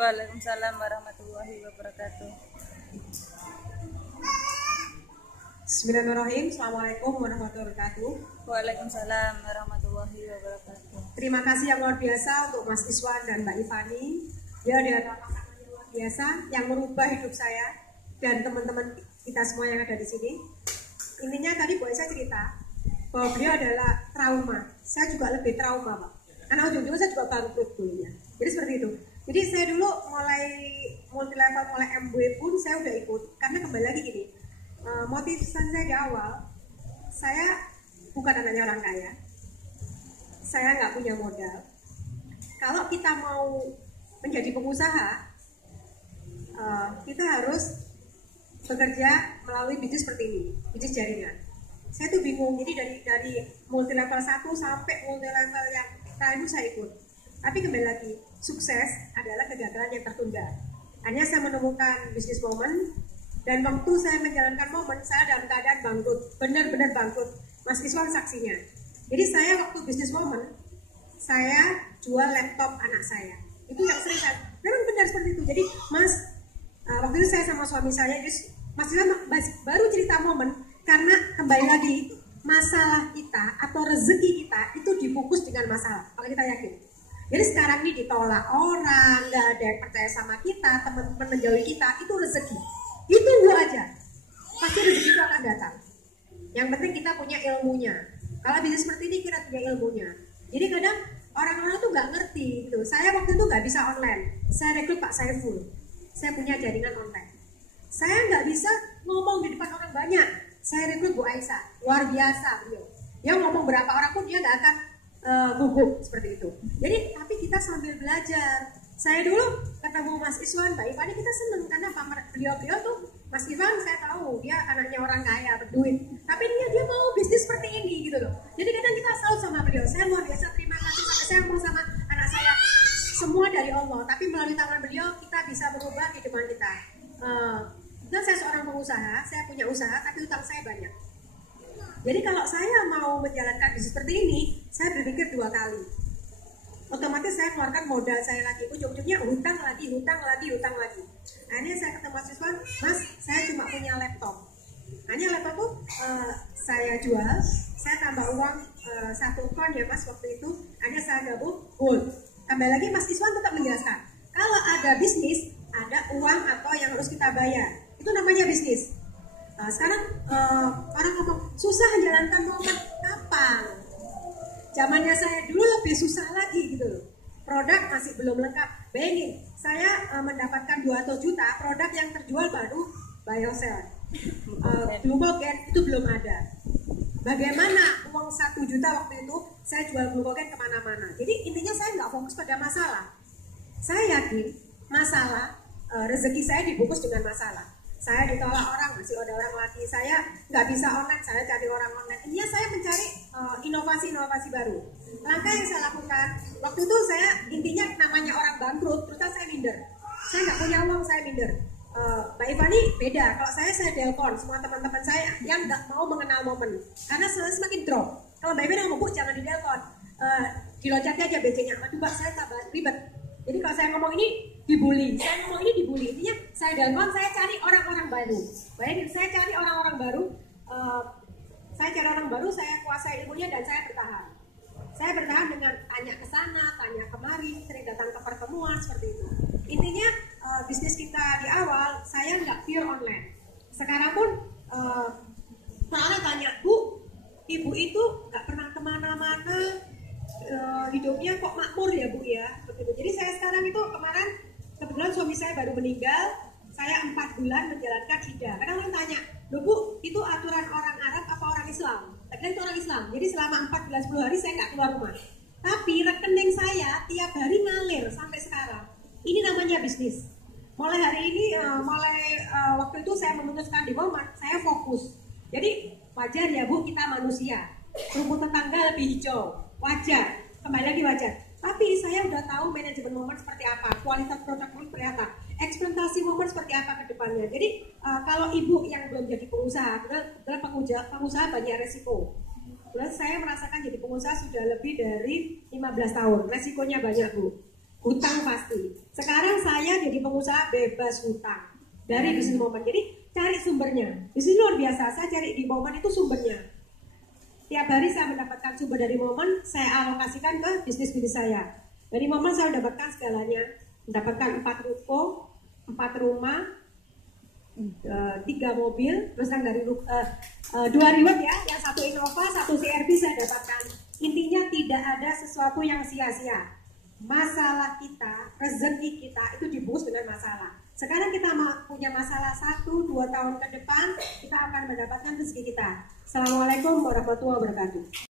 Waalaikumsalam warahmatullahi wabarakatuh. Bismillahirrahmanirrahim. Assalamualaikum warahmatullahi wabarakatuh. Waalaikumsalam warahmatullahi wabarakatuh. Terima kasih yang luar biasa untuk Mas Iswan dan Mbak Ivani. Dia adalah pasangan yang luar biasa yang merubah hidup saya dan teman-teman kita semua yang ada di sini. Intinya tadi boleh saya cerita bahwa beliau adalah trauma. Saya juga lebih trauma, Pak. Karena ujung-ujungnya saya juga bangkrut dulunya. Jadi seperti itu. Jadi saya dulu mulai multi level, mulai MBA pun saya udah ikut. Karena kembali lagi gini, motivasi saya di awal, saya bukan anaknya orang kaya. Saya nggak punya modal. Kalau kita mau menjadi pengusaha, kita harus bekerja melalui bisnis seperti ini, bisnis jaringan. Saya tuh bingung, jadi dari multi level 1 sampai multi level yang terakhir saya ikut. Tapi kembali lagi, sukses adalah kegagalan yang tertunda. Hanya saya menemukan bisnis momen, dan waktu saya menjalankan momen, saya dalam keadaan bangkrut, benar-benar bangkrut. Mas Iswan saksinya. Jadi saya waktu bisnis momen, saya jual laptop anak saya. Itu yang sering saya, memang benar seperti itu. Jadi Mas, waktu itu saya sama suami saya, Mas Iswan baru cerita momen, karena kembali lagi, masalah kita atau rezeki kita itu dibungkus dengan masalah. Maka kita yakin. Jadi sekarang ini ditolak orang, nggak ada yang percaya sama kita, teman-teman menjauhi kita, itu rezeki. Itu tunggu aja, pasti rezeki itu akan datang. Yang penting kita punya ilmunya. Kalau bisnis seperti ini kita punya ilmunya. Jadi kadang orang-orang tuh nggak ngerti gitu. Saya waktu itu nggak bisa online. Saya rekrut Pak Saiful. Saya punya jaringan online. Saya nggak bisa ngomong di depan orang banyak. Saya rekrut Bu Aisyah, luar biasa beliau. Dia ngomong berapa orang pun dia nggak akan gugup seperti itu. Jadi tapi kita sambil belajar. Saya dulu ketemu Mas Iswan, Mbak Ivani, kita seneng karena beliau tuh, Mas Ivan saya tahu dia anaknya orang kaya, berduit. Tapi dia mau bisnis seperti ini gitu loh. Jadi kadang kita salut sama beliau. Saya luar biasa terima kasih sampai saya mau sama anak saya. Semua dari Allah. Tapi melalui tangan beliau kita bisa merubah kehidupan kita. Dan saya seorang pengusaha, saya punya usaha, tapi utang saya banyak. Jadi kalau saya mau menjalankan bisnis seperti ini, saya berpikir 2 kali. Otomatis saya keluarkan modal saya lagi, ujung-ujungnya hutang lagi. Akhirnya saya ketemu Mas Iswan, Mas, saya cuma punya laptop. Hanya laptop tuh saya jual, saya tambah uang 1 kon ya Mas waktu itu, hanya saya gabung gold. Kembali lagi Mas Iswan tetap menjelaskan, kalau ada bisnis, ada uang atau yang harus kita bayar, itu namanya bisnis. Sekarang orang ngomong susah menjalankan momen, kapan? Zamannya saya dulu lebih susah lagi gitu loh. Produk masih belum lengkap. Bayangin, saya mendapatkan 200 juta, produk yang terjual baru BioCell. Glukogen itu belum ada. Bagaimana uang 1 juta waktu itu saya jual glukogen kemana-mana. Jadi intinya saya nggak fokus pada masalah. Saya yakin masalah, rezeki saya dibungkus dengan masalah. Saya ditolak orang, masih ada orang lagi. Saya nggak bisa online, saya cari orang online. Intinya saya mencari inovasi-inovasi baru. Langkah yang saya lakukan, waktu itu saya intinya namanya orang bangkrut, terus saya minder. Saya nggak punya uang, saya minder. Mbak Ivani beda, kalau saya telepon semua teman-teman saya yang nggak mau mengenal momen. Karena saya semakin drop. Kalau Mbak Ivani ngomong, Bu jangan di telepon, diloncat aja BC-nya. Aduh Mbak, saya tambah ribet. Jadi kalau saya ngomong ini dibully, intinya saya telepon, saya cari orang-orang baru. Bayangin, saya cari orang-orang baru, saya kuasai ilmunya dan saya bertahan. Saya bertahan dengan tanya ke sana, tanya kemari, sering datang ke pertemuan seperti itu. Intinya bisnis kita di awal, saya nggak pure online. Sekarang pun orang tanya, Bu, Ibu itu nggak pernah kemana-mana, hidupnya kok makmur ya Bu ya, begitu. Jadi saya sekarang itu kemarin kebetulan suami saya baru meninggal, saya 4 bulan menjalankan IDA. Kadang orang tanya, loh Bu, itu aturan orang Arab apa orang Islam? Saya itu orang Islam. Jadi selama 14-10 hari saya nggak keluar rumah. Tapi rekening saya tiap hari ngalir sampai sekarang. Ini namanya bisnis. Mulai hari ini, waktu itu saya memutuskan di momen, saya fokus. Jadi wajar ya Bu, kita manusia. Rumput tetangga lebih hijau. Wajar, kembali lagi wajar. Tapi saya udah tahu manajemen momen seperti apa, kualitas produk pun seperti apa, ekspektasi momen seperti apa ke depannya. Jadi kalau ibu yang belum jadi pengusaha, kebetulan pengusaha banyak resiko. Kebetulan saya merasakan jadi pengusaha sudah lebih dari 15 tahun, resikonya banyak Bu. hutang pasti. Sekarang saya jadi pengusaha bebas hutang dari bisnis momen. Jadi cari sumbernya. Di sini luar biasa. Saya cari di momen itu sumbernya. Tiap hari saya mendapatkan sumber dari momen, saya alokasikan ke bisnis saya. Dari momen saya mendapatkan segalanya. Mendapatkan 4 ruko, 4 rumah, 3 mobil, terus yang dari 2 reward ya, yang 1 Innova, 1 CRV saya dapatkan. Intinya tidak ada sesuatu yang sia-sia. Masalah kita, rezeki kita itu dibungkus dengan masalah. Sekarang kita punya masalah 1-2 tahun ke depan, kita akan mendapatkan rezeki kita. Assalamualaikum warahmatullahi wabarakatuh.